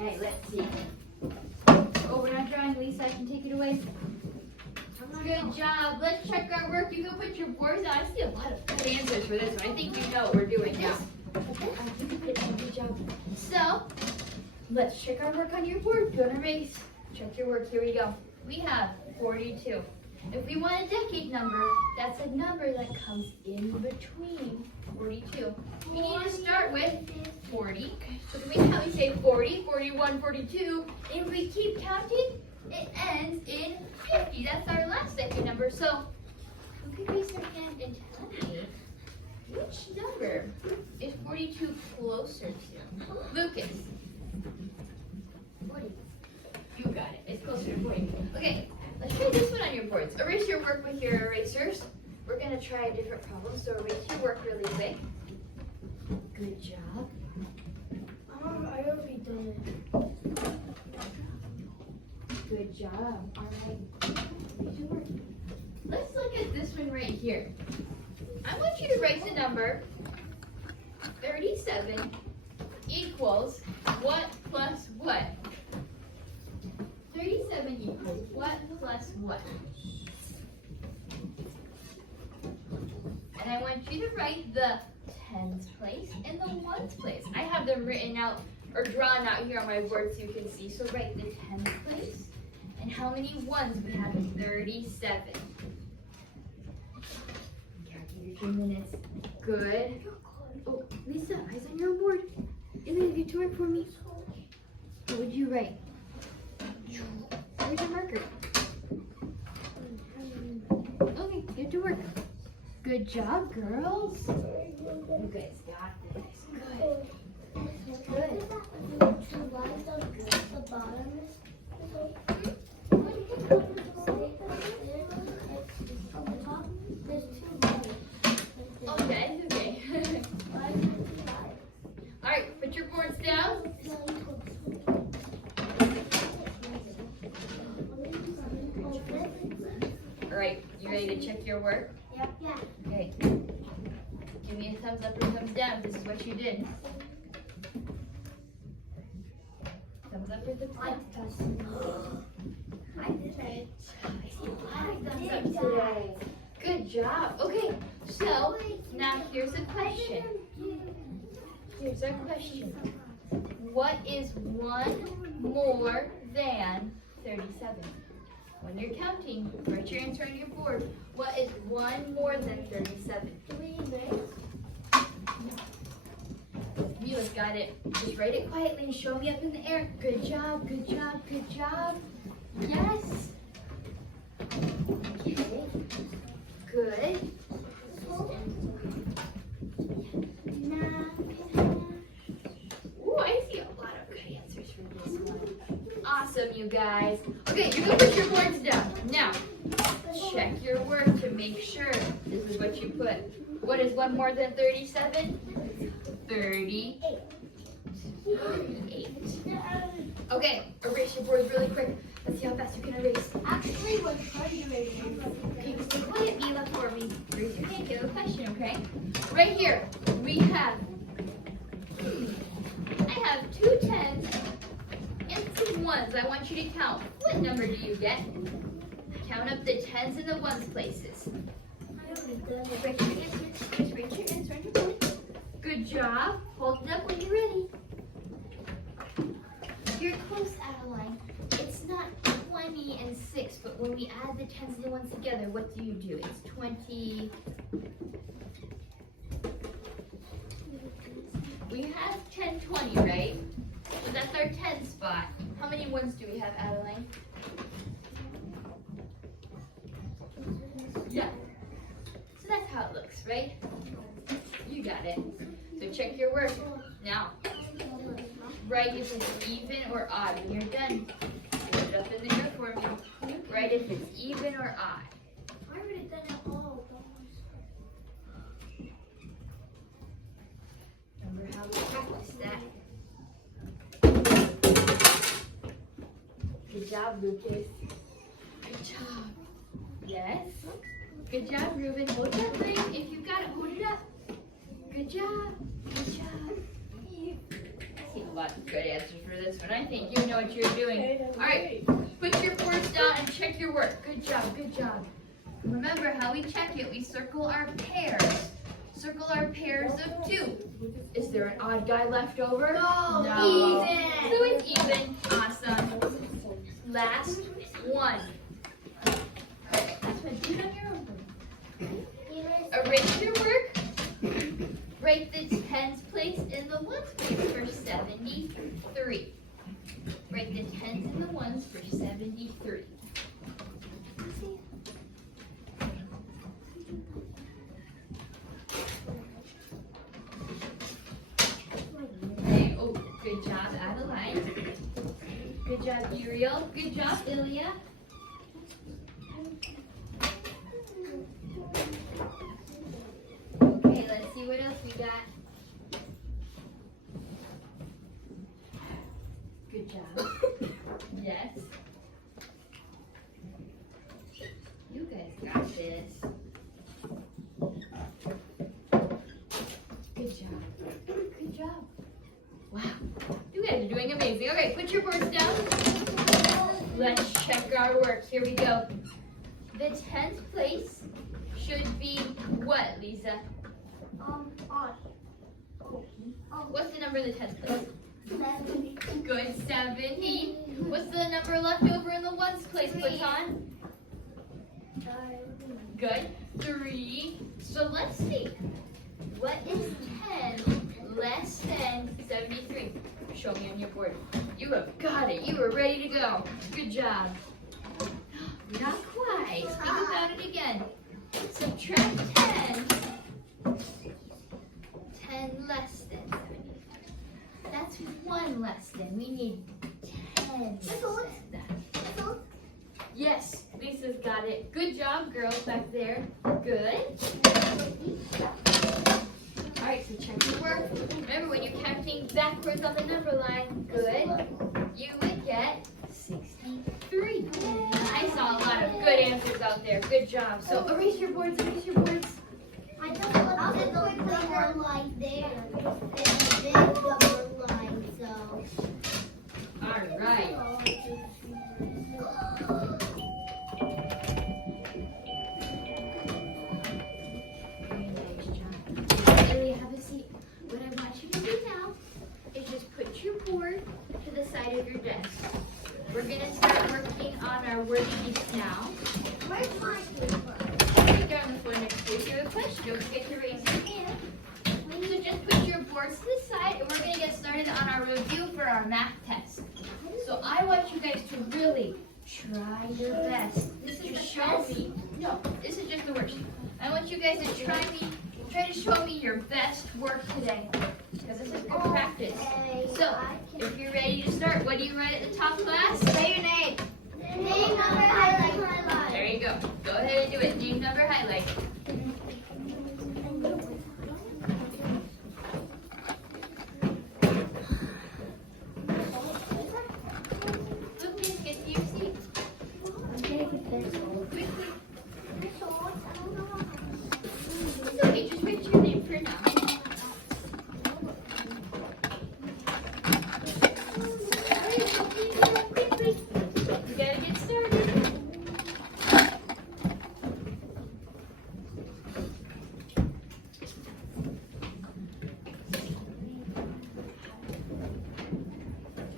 Okay, let's see. Oh, we're not drawing, Lisa. I can take it away. Good job. Let's check our work. You can put your boards on. I see a lot of good answers for this one. I think you know what we're doing now. Good job. So, let's check our work on your board. Go to erase. Check your work. Here we go. We have 42. If we want a decade number, that's a number that comes in between 42. We need to start with 40. So can we count? We say 40, 41, 42. And if we keep counting, it ends in 50. That's our last decade number. So who can raise their hand and tell me which number is 42 closer to? Lucas. 40. You got it. It's closer to 40. Okay. Let's try this one on your boards. Erase your work with your erasers. We're going to try a different problem, so erase your work really quick. Good job. I already done it. Good job. All right. Erase your work. Let's look at this one right here. I want you to write the number 37 equals what plus what? 37 equals what plus what? And I want you to write the tens place and the ones place. I have them written out or drawn out here on my board so you can see. So write the tens place and how many ones we have in 37. Give you 2 minutes. Good. Oh, Lisa, eyes on your board. Ilya, get to work for me. What would you write? Where's your marker? Okay, get to work. Good job, girls. You guys got this. Good. Good. Two lines of good at the bottom. On the top, there's 2 lines. Okay, okay. All right, put your boards down. All right, you ready to check your work? Yep. Yeah. Okay. Give me a thumbs up or thumbs down. This is what you did. Thumbs up or thumbs down? I did it. Thumbs up today. Good job. Okay, so now here's a question. Here's our question. What is 1 more than 37? When you're counting, write your answer on your board. What is 1 more than 37? Mila's got it. Just write it quietly and show me up in the air. Good job, good job, good job. Yes. Okay. Good. Ooh, I see a lot of good answers for this one. Awesome, you guys. Okay, you're going to put your boards down. Now, check your work to make sure this is what you put. What is 1 more than 37? 38. Okay, erase your boards really quick. Let's see how fast you can erase. Actually, we're trying to erase it. Okay, stay quiet, Mila, for me. Raise your hand, get a question, okay? Right here, we have, I have 2 tens and 2 ones. I want you to count. What number do you get? Count up the tens and the ones places. I already done it. Write your answer. Just write your answer on your board. Good job. Hold it up when you're ready. You're close, Adeline. It's not 20 and 6, but when we add the tens and the ones together, what do you do? It's 20. We have 10, 20, right? So that's our 10 spot. How many ones do we have, Adeline? Yeah. So that's how it looks, right? You got it. So check your work. Now, write if it's even or odd. When you're done, put it up in there for me. Write if it's even or odd. I already done it all. Remember how we practiced that. Good job, Lucas. Good job. Yes. Good job, Ruben. Hold that thing. If you got it, hold it up. Good job. Good job. See, lots of good answers for this one. I think you know what you're doing. Okay, that's All right, put your boards down and check your work. Good job, good job. Remember how we check it. We circle our pairs. Circle our pairs of 2. Is there an odd guy left over? No. Even. So it's even. Awesome. Last one. That's what you on your own. Erase your work. Write the tens place in the ones place for 73. Write the tens in the ones for 73. Okay. Oh, good job, Adeline. Good job, Uriel. Good job, Ilya. Okay, let's see what else we got. Good job. Yes. You guys got this. Good job. Good job. Wow. You guys are doing amazing. Okay, put your boards down. Let's check our work. Here we go. The 10th place should be what, Lisa? On. What's the number in the 10th place? 70. Good, 70. What's the number left over in the ones place, Baton? Good, 3. So let's see. What is 10 less than 73? Show me on your board. You have got it. You are ready to go. Good job. Not quite. Think about it again. Subtract 10. 10 less than 73. That's 1 less than. We need 10 less than that. Yes, Lisa's got it. Good job, girls back there. Good. All right, so check your work. Remember, when you're counting backwards on the number line, good, you would get 63. I saw a lot of good answers out there. Good job. So erase your boards, erase your boards. I just looked at the number line there. It's a big number line, so. All right. Very nice job. Ellie, have a seat. What I want you to do now is just put your board to the side of your desk. We're going to start working on our worksheets now. Where's my paper? Right down the floor next to you. If you have a question, don't forget to raise your hand. So just put your boards to the side, and we're going to get started on our review for our math test. So I want you guys to really try your best. This is to show me. No, this is just the worksheet. I want you guys to try to show me your best work today, because this is good practice. So if you're ready to start, what do you write at the top, class? Say your name. Name, number, highlight. There you go. Go ahead and do it. Name, number, highlight. Lucas, get to your seat. Quickly. It's okay. Just write your name for now. Quickly. You gotta get started.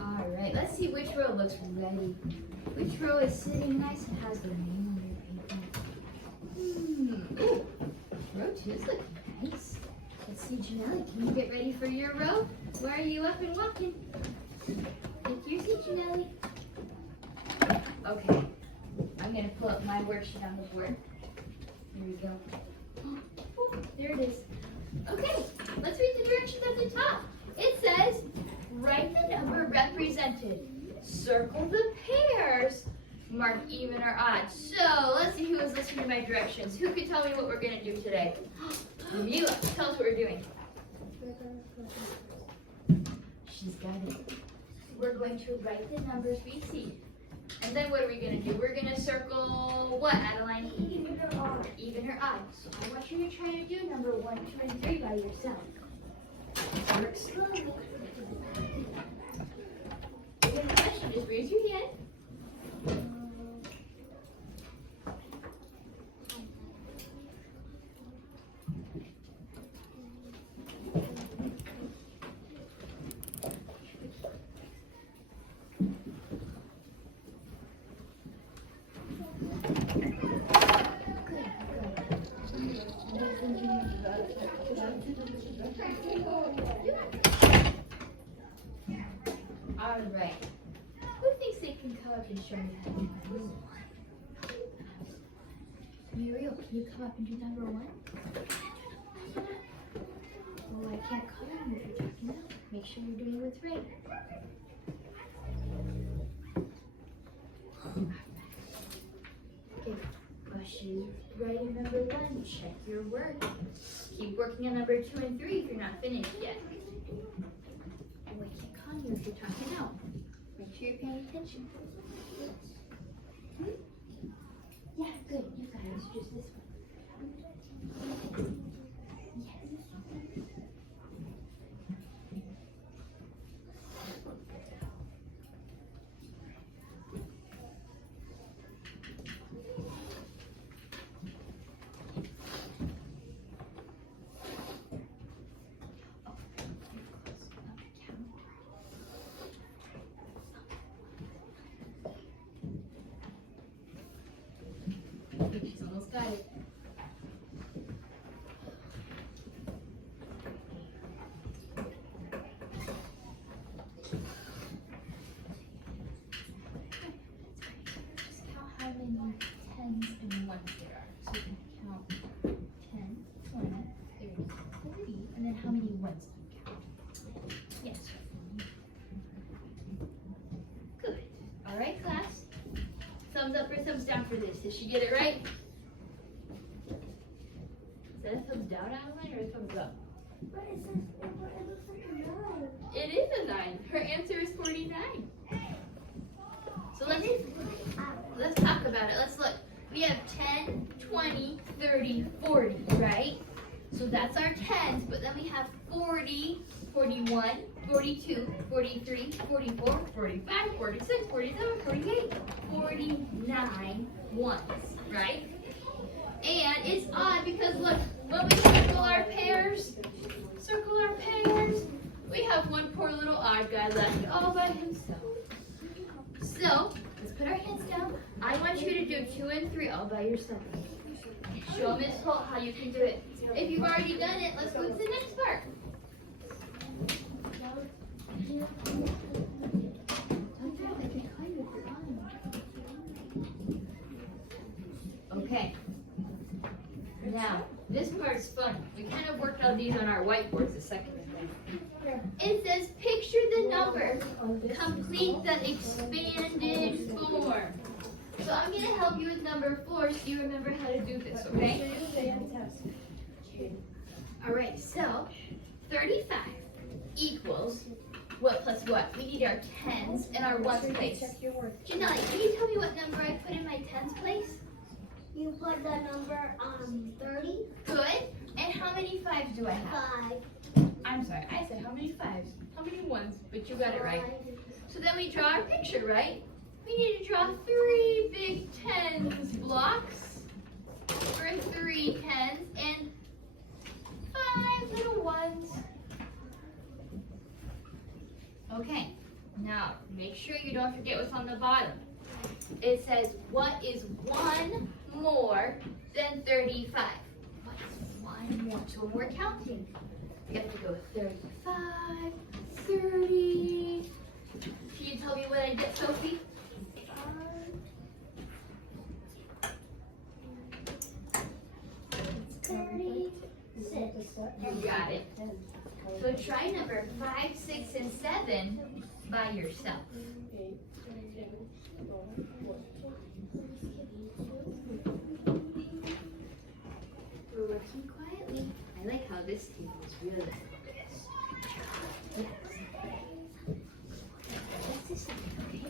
All right, let's see which row looks ready. Which row is sitting nice and has their name on their paper? Ooh, row 2's looking nice. Let's see, Janelle, can you get ready for your row? Where are you up and walking? Take your seat, Janelle. Okay, I'm gonna pull up my worksheet on the board. Here we go. There it is. Okay, let's read the directions at the top. It says, write the number represented. Circle the pairs. Mark even or odd. So, let's see who is listening to my directions. Who can tell me what we're gonna do today? Mila, tell us what we're doing. She's got it. We're going to write the numbers we see. And then what are we going to do? We're going to circle what, Adeline? Even or odd. Even or odd. So I want you to try to do number 1, 2, and 3 by yourself. Work slowly. All right. Who thinks they can come up and show me how to do number 1? Muriel, can you come up and do number 1? Oh, I can't call you if you're talking out. Make sure you're doing what's right. Okay, brush you writing number 1. Check your work. Keep working on number 2 and 3 if you're not finished yet. Oh, I can't call you if you're talking out. Make sure you're paying attention. Yeah, good. You got it. It's just this one. Yes. She's almost got it. Just count how many tens and ones there are. So you can count 10, 20, 30, 40, and then how many ones do you count? Yes. Good. All right, class. Thumbs up or thumbs down for this. Did she get it right? Is that a thumbs down, Adeline, or a thumbs up? But it looks like a 9. It is a 9. Her answer is 49. So let's talk about it. Let's look. We have 10, 20, 30, 40, right? So that's our tens, but then we have 40, 41, 42, 43, 44, 45, 46, 47, 48, 49 ones, right? And it's odd because look, when we circle our pairs, we have one poor little odd guy left all by himself. So, let's put our hands down. I want you to do 2 and 3 all by yourself. Show Miss Holt how you can do it. If you've already done it, let's move to the next part. Okay. Now, this part's fun. We kind of worked on these on our whiteboards a second ago. It says, picture the number. Complete the expanded form. So I'm going to help you with number 4 so you remember how to do this, okay? Alright, so 35 equals what plus what? We need our tens and our ones place. Janelle, can you tell me what number I put in my tens place? You put the number 30. Good. And how many 5s do I have? 5. I'm sorry, I said how many 5s? How many ones? But you got it right. So then we draw our picture, right? We need to draw 3 big tens blocks for 3 tens and 5 little ones. Okay, now make sure you don't forget what's on the bottom. It says, what is 1 more than 35? What is 1 more? So when we're counting, we have to go 35, 30. Can you tell me what I get, Sophie? You got it. So try number 5, 6, and 7 by yourself. We're working quietly. I like how this table is really focused. Yes. Just a second, okay?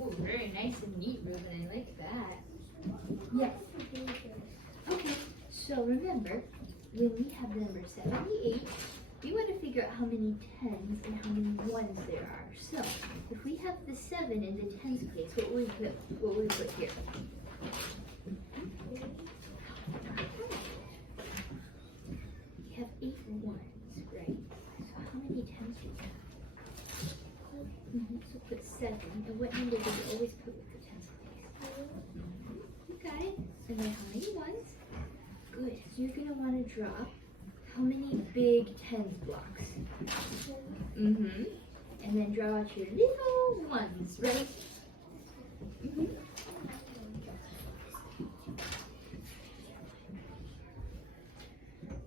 Oh, very nice and neat, Ruben. I like that. Yes. Okay, so remember, when we have the number 78, we want to figure out how many tens and how many ones there are. So, if we have the 7 in the tens place, what will we put here? We have 8 ones. So how many tens do we have? So put 7. And what number do you always put with the tens place? You got it. And then how many ones? Good. So you're going to want to drop how many big tens blocks? And then draw out your little ones, right?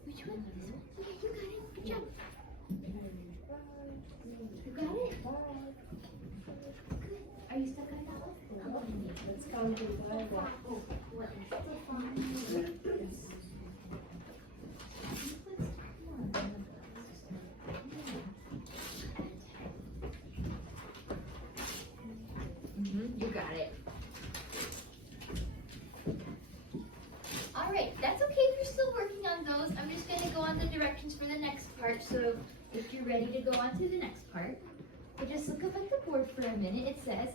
Which one? This one? Okay, you got it. Good job. You got it? Good. Are you stuck on that one? Let's count to 5. You got it. All right, that's okay if you're still working on those. I'm just going to go on the directions for the next part. So if you're ready to go on to the next part, we'll just look up at the board for a minute. It says,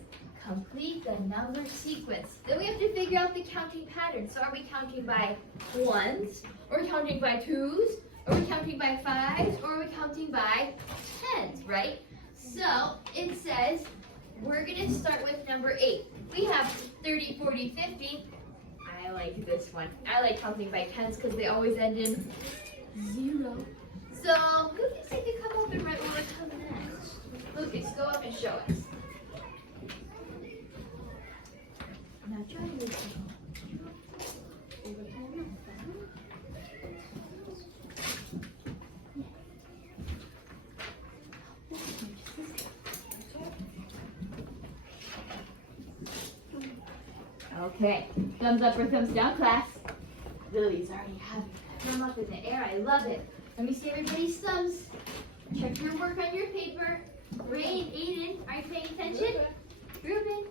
complete the number sequence. Then we have to figure out the counting pattern. So are we counting by ones? Or are we counting by twos? Are we counting by fives? Or are we counting by tens, right? So it says, we're going to start with number 8. We have 30, 40, 50. I like this one. I like counting by tens because they always end in 0. So Lucas, you can come up and write what would come next. Lucas, go up and show us. Now try to Okay, thumbs up or thumbs down, class. Lily's already having a thumb up in the air. I love it. Let me see everybody's thumbs. Check your work on your paper. Rain, Aiden, are you paying attention? Ruben,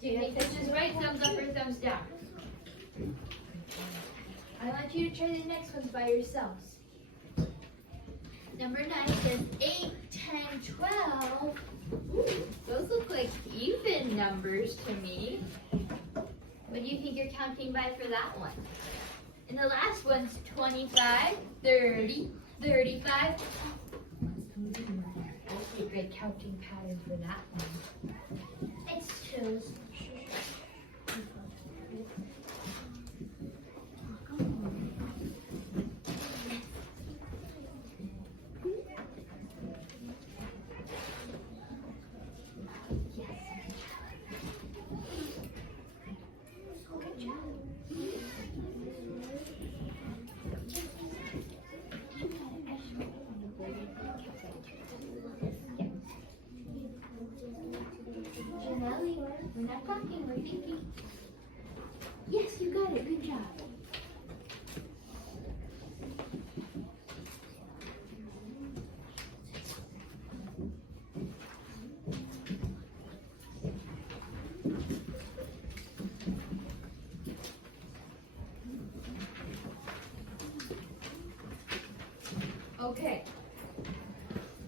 do you think this is right? Thumbs up or thumbs down? I want you to try the next ones by yourselves. Number 9 says 8, 10, 12. Ooh, those look like even numbers to me. What do you think you're counting by for that one? And the last one's 25, 30, 35. Okay, good counting pattern for that one. It's twos. Janelle, we're not talking, we're thinking. Yes, you got it. Good job. Okay.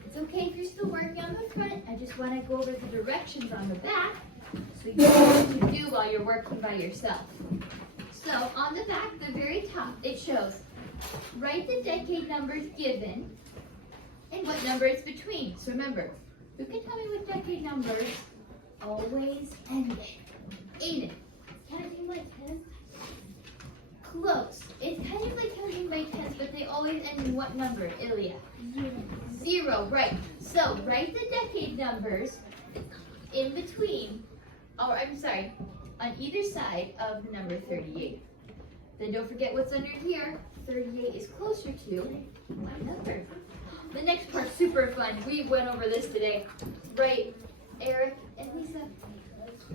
It's okay if you're still working on the front. I just want to go over the directions on the back so you know what to do while you're working by yourself. So on the back, the very top, it shows write the decade numbers given and what number it's between. So remember, who can tell me what decade numbers always end in? Aiden. Counting by tens. Close. It's kind of like counting by tens, but they always end in what number, Ilya? 0, right. So write the decade numbers in between, or I'm sorry, on either side of the number 38. Then don't forget what's under here. 38 is closer to what number? The next part's super fun. We went over this today. Right, Eric and Lisa?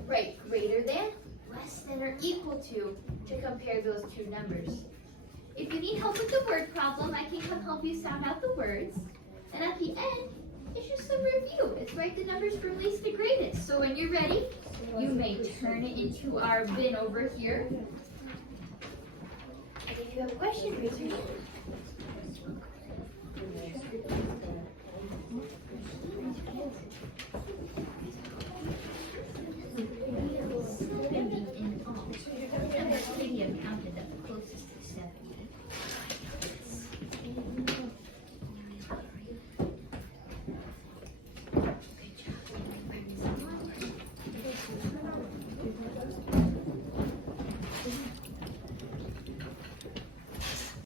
Right, greater than, less than, or equal to compare those two numbers. If you need help with the word problem, I can come help you sound out the words. And at the end, it's just a review. It's write the numbers from least to greatest. So when you're ready, you may turn it into our bin over here. And if you have a question, raise your hand.